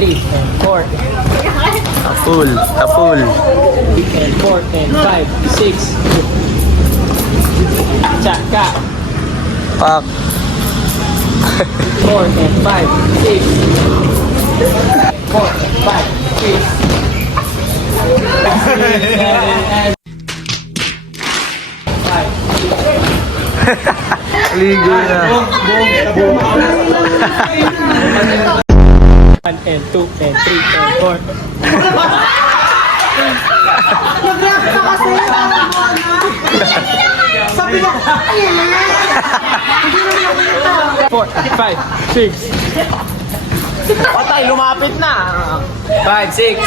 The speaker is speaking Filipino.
3, and 4, Full. Full. and 4, and 5, 6. Tsaka. Pak. 4, and 5, 6. 4, and 5, 6. 7, and 5. Ligo na. 1, and 2, and 3, and 4. Sabi niya, ayan! 4, 5, 6. Patay, lumapit na. 5, 6.